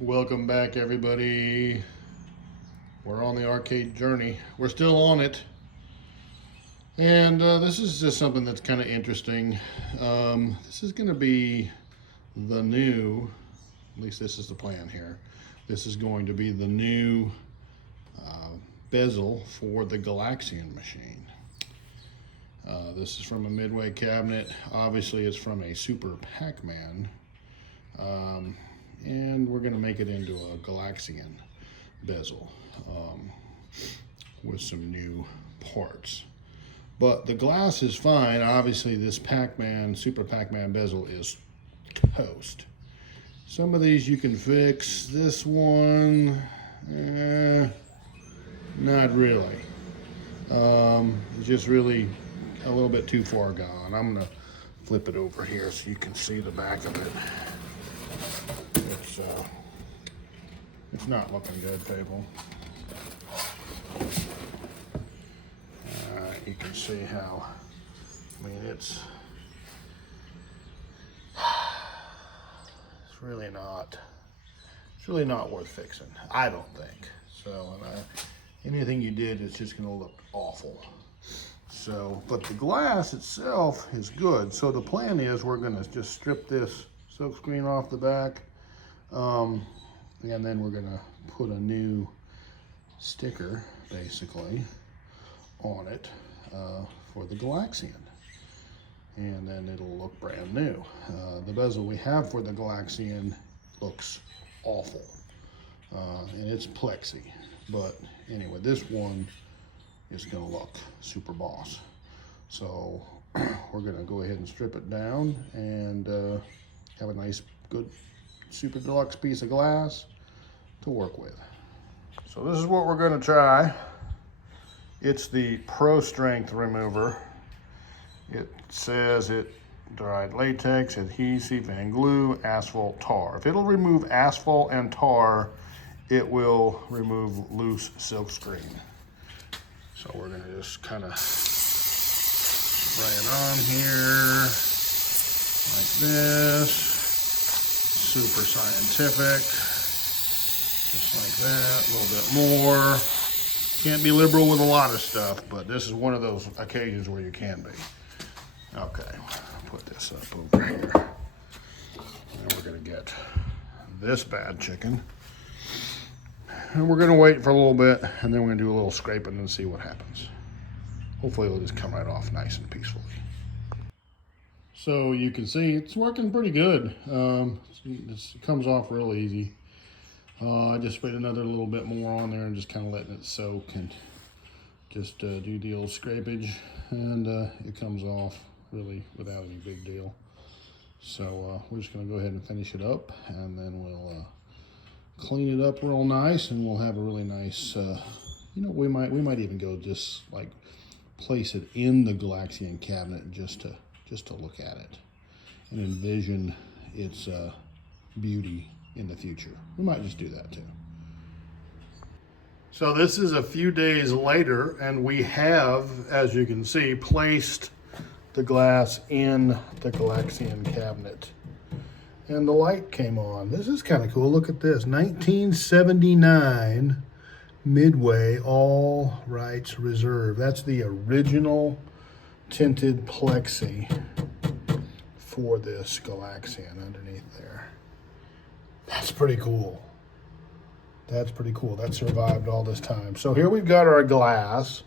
Welcome back, everybody. We're on the arcade journey. We're still on it. And this is just something that's kind of interesting. This is going to be the new, at least this is the plan here. This is going to be the new bezel for the Galaxian machine. This is from a Midway cabinet. Obviously, it's from a Super Pac-man. And we're going to make it into a Galaxian bezel with some new parts. But the glass is fine. Obviously, this Pac-Man, Super Pac-Man bezel is toast. Some of these you can fix. This one, not really. It's just really a little bit too far gone. I'm going to flip it over here so you can see the back of it. It's not looking good, people. You can see how, it's really not worth fixing, I don't think. So, anything you did is just gonna look awful. So, but the glass itself is good. So the plan is we're gonna just strip this silk screen off the back, and then we're gonna put a new sticker, basically, on it for the Galaxian. And then it'll look brand new. The bezel we have for the Galaxian looks awful. And it's plexi. But anyway, this one is gonna look super boss. So we're gonna go ahead and strip it down and have a nice, good, super deluxe piece of glass to work with. So this is what we're gonna try. It's the Pro Strength Remover. It says it dried latex, adhesive, and glue, asphalt tar. If it'll remove asphalt and tar, it will remove loose silk screen. So we're gonna just kind of spray it on here like this. Super scientific, just like that, a little bit more. Can't be liberal with a lot of stuff, but this is one of those occasions where you can be. Okay, put this up over here. And we're gonna get this bad chicken. And we're gonna wait for a little bit, and then we're gonna do a little scraping and see what happens. Hopefully it'll just come right off nice and peacefully. So you can see it's working pretty good. It comes off real easy. I just sprayed another little bit more on there and just kind of letting it soak and just do the old scrapage, and it comes off really without any big deal. So we're just gonna go ahead and finish it up, and then we'll clean it up real nice, and we'll have a really nice, we might even go just like place it in the Galaxian cabinet just to look at it and envision its beauty in the future. We might just do that too. So this is a few days later, and we have, as you can see, placed the glass in the Galaxian cabinet. And the light came on. This is kind of cool. Look at this. 1979 Midway, all rights reserved. That's the original tinted plexi for this Galaxian underneath there. That's pretty cool. That's pretty cool. That survived all this time. So here we've got our glass,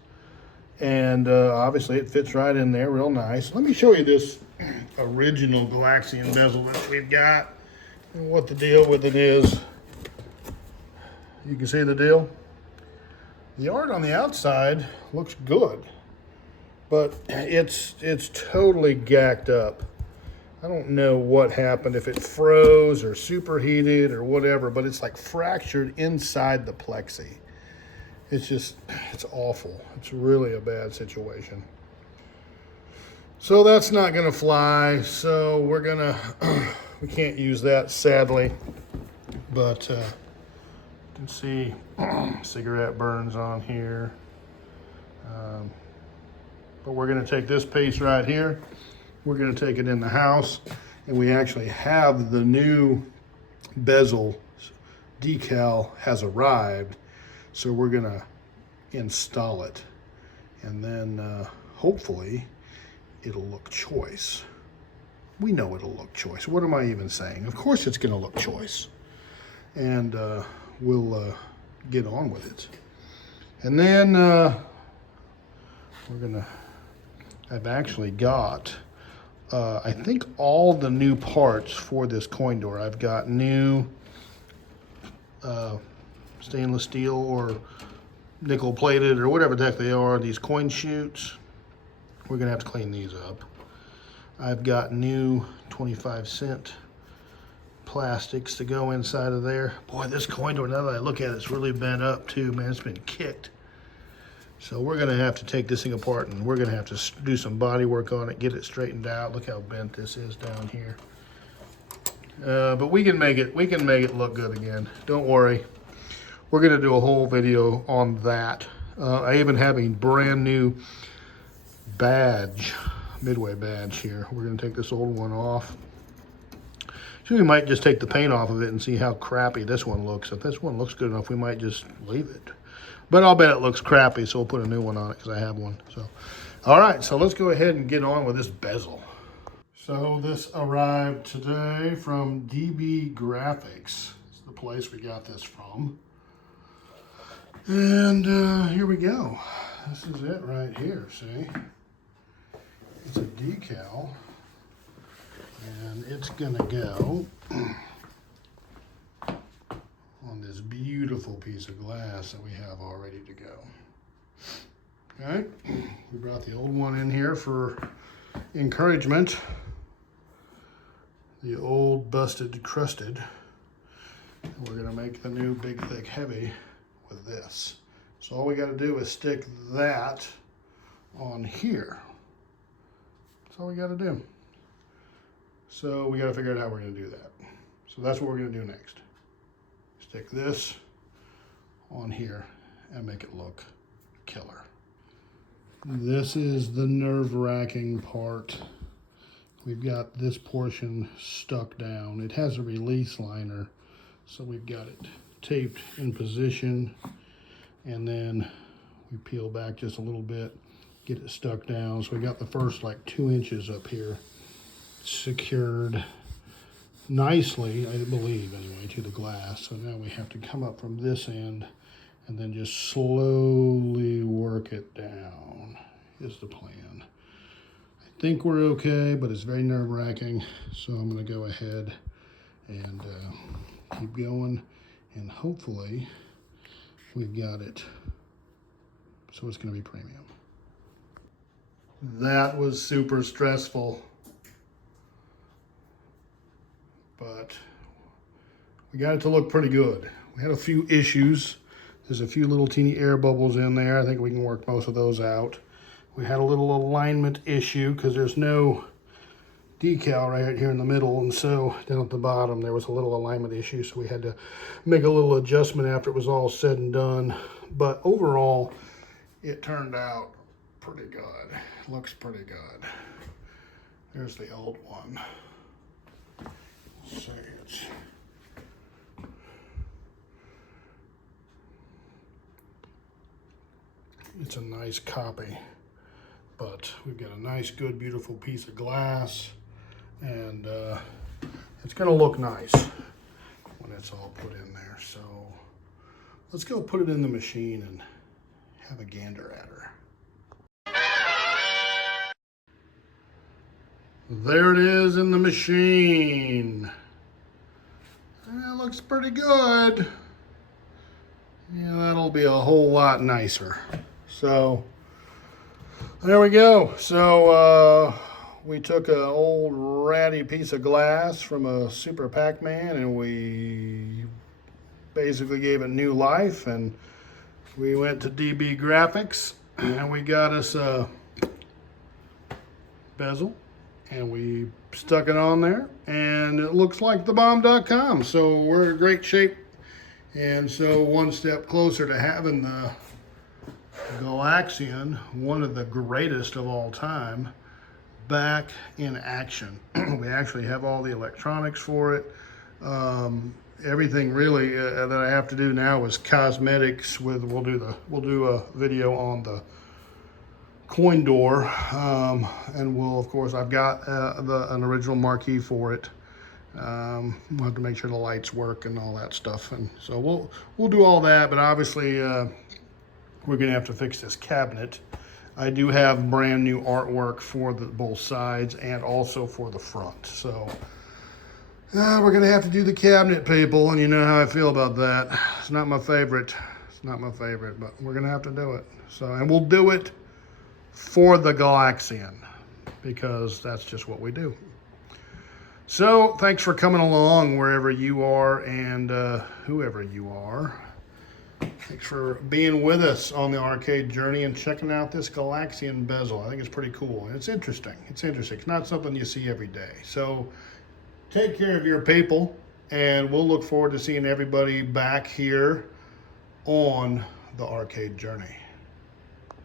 and obviously it fits right in there real nice. Let me show you this original Galaxian bezel that we've got and what the deal with it is. You can see the deal. The art on the outside looks good, but it's totally gacked up. I don't know what happened, if it froze or superheated or whatever, but it's like fractured inside the plexi. It's awful. It's really a bad situation. So that's not gonna fly. So we can't use that, sadly. But you can see cigarette burns on here. But we're gonna take this piece right here. We're gonna take it in the house, and we actually have the new bezel decal has arrived. So we're gonna install it, and then hopefully it'll look choice. We know it'll look choice. What am I even saying? Of course it's gonna look choice. And we'll get on with it. And then I've actually got, I think all the new parts for this coin door. I've got new stainless steel or nickel plated or whatever the heck they are, these coin chutes. We're gonna have to clean these up. I've got new 25-cent plastics to go inside of there. Boy, this coin door, now that I look at it, it's really bent up too, man. It's been kicked. So we're gonna have to take this thing apart, and we're gonna have to do some body work on it, get it straightened out. Look how bent this is down here. But we can make it look good again. Don't worry. We're gonna do a whole video on that. I even have a brand new badge, Midway badge here. We're gonna take this old one off. So we might just take the paint off of it and see how crappy this one looks. If this one looks good enough, we might just leave it. But I'll bet it looks crappy, so we'll put a new one on it because I have one. So, all right, so let's go ahead and get on with this bezel. So this arrived today from graphix. It's the place we got this from. And here we go. This is it right here, see? It's a decal, and it's gonna go on this beautiful piece of glass that we have all ready to go. Okay, we brought the old one in here for encouragement. The old busted crusted. And we're gonna make the new big thick heavy with this. So all we gotta do is stick that on here. That's all we gotta do. So we gotta figure out how we're gonna do that. So that's what we're gonna do next. Stick this on here and make it look killer. This is the nerve-wracking part. We've got this portion stuck down. It has a release liner, so we've got it taped in position, and then we peel back just a little bit, get it stuck down. So we got the first like 2 inches up here secured nicely, I believe anyway, to the glass. So now we have to come up from this end and then just slowly work it down is the plan. I think we're okay, but it's very nerve-wracking. So I'm gonna go ahead and keep going, and hopefully we've got it so it's gonna be premium. That was super stressful, but we got it to look pretty good. We had a few issues. There's a few little teeny air bubbles in there. I think we can work most of those out. We had a little alignment issue because there's no decal right here in the middle, and so down at the bottom there was a little alignment issue, so we had to make a little adjustment after it was all said and done. But overall, it turned out pretty good. Looks pretty good. There's the old one. So it's a nice copy, but we've got a nice, good, beautiful piece of glass, and it's gonna look nice when it's all put in there. So let's go put it in the machine and have a gander at her. There it is in the machine. That looks pretty good. Yeah, that'll be a whole lot nicer. So there we go. So we took an old ratty piece of glass from a Super Pac-man, and we basically gave it new life, and we went to graphix and we got us a bezel, and we stuck it on there, and it looks like thebomb.com. So we're in great shape, and so one step closer to having the Galaxian, one of the greatest of all time, back in action. We actually have all the electronics for it. everything really that I have to do now is cosmetics. We'll do a video on the coin door, and we'll, of course, I've got an original marquee for it. We'll have to make sure the lights work and all that stuff, and so we'll do all that. But obviously, we're gonna have to fix this cabinet. I do have brand new artwork for both sides and also for the front. So we're gonna have to do the cabinet, people, and you know how I feel about that. It's not my favorite. It's not my favorite, but we're gonna have to do it. So, and we'll do it for the Galaxian, because that's just what we do. So thanks for coming along wherever you are and whoever you are. Thanks for being with us on the arcade journey and checking out this Galaxian bezel. I think it's pretty cool. And it's interesting. It's interesting. It's not something you see every day. So take care of your people, and we'll look forward to seeing everybody back here on the arcade journey.